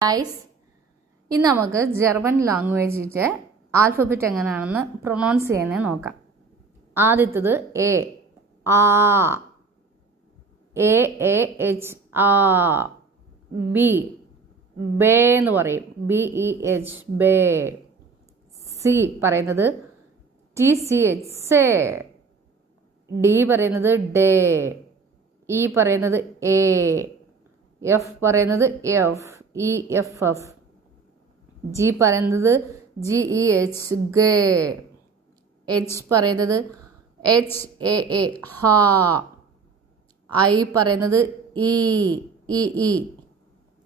Guys, ഇന്ന് നമുക്ക് German ലാംഗ്വേജിൻ്റെ ആൽഫബറ്റ് എങ്ങനെയാണെന്ന് പ്രൊനൗൺസ് ചെയ്യുന്നത് നോക്കാം. ആദ്യത്തത് എ, ആ, എ എ എച്ച്, ആ. ബി, ബേ എന്ന് പറയും, ബി ഇ എച്ച്, ബേ. സി പറയുന്നത് ടി സി എച്ച്, സേ. ഡി പറയുന്നത് ഡേ. ഇ പറയുന്നത് എ. എഫ് പറയുന്നത് എഫ്, ഇ എഫ് എഫ്. ജി പറയുന്നത് ജി ഇ എച്ച്, ഗേ. എച്ച് പറയുന്നത് എച്ച് എ എ, ഹാ. ഐ പറയുന്നത് ഇ ഇ ഇ.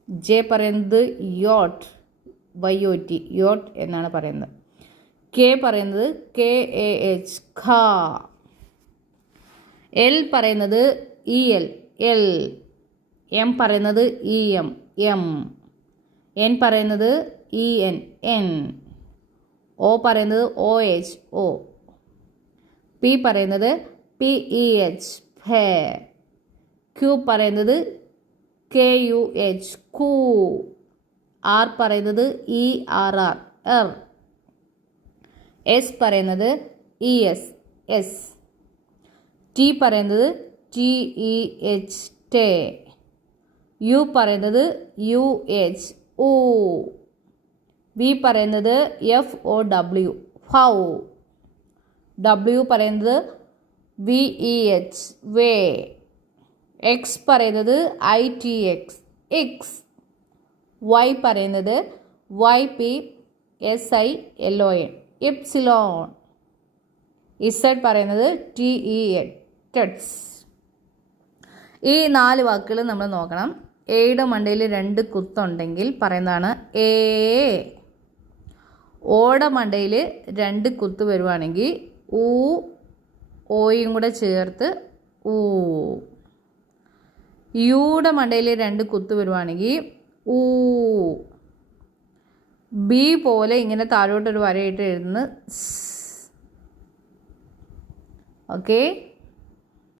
ജെ പറയുന്നത് യോട്ട്, വൈ ഒ ടി, യോട്ട് എന്നാണ് പറയുന്നത്. കെ പറയുന്നത് കെ എ എച്ച്, ഖാ. എൽ പറയുന്നത് ഇ എൽ, എൽ. എം പറയുന്നത് ഇ എം, എം. എൻ പറയുന്നത് ഇ എൻ, എൻ. ഒ പറയുന്നത് ഒ എച്ച്, ഒ. പി പറയുന്നത് പി ഇ എച്ച്, ഫേ. ക്യൂ പറയുന്നത് കെ യു എച്ച്, കൂ. ആർ പറയുന്നത് ഇ ആർ ആർ, എർ. S പറയുന്നത് ഇ എസ്, എസ്. ടി പറയുന്നത് ടി ഇ എച്ച്, ടേ. യു പറയുന്നത് യു എച്ച്, ഊ. വി പറയുന്നത് എഫ് ഒ ഡബ്ല്യു, ഫൗ. ഡബ്ല്യു പറയുന്നത് വി ഇ എച്ച്, വേ. എക്സ് പറയുന്നത് I T X, X. Y പറയുന്നത് Y P S I L O N, epsilon. Z പറയുന്നത് T E N, ടെറ്റ്സ്. ഈ 4 വാക്കുകൾ നമ്മൾ നോക്കണം. എയുടെ മണ്ടയിൽ 2 കുത്തുണ്ടെങ്കിൽ പറയുന്നതാണ് എ. ഓയുടെ മണ്ടയിൽ 2 കുത്ത് വരുവാണെങ്കിൽ ഊ, ഓയും കൂടെ ചേർത്ത് ഊ. യുടെ മണ്ടയിൽ 2 കുത്ത് വരുവാണെങ്കിൽ ഊ. ബി പോലെ ഇങ്ങനെ താഴോട്ടൊരു വരയിട്ട് എഴുതുന്നത്. ഓക്കെ.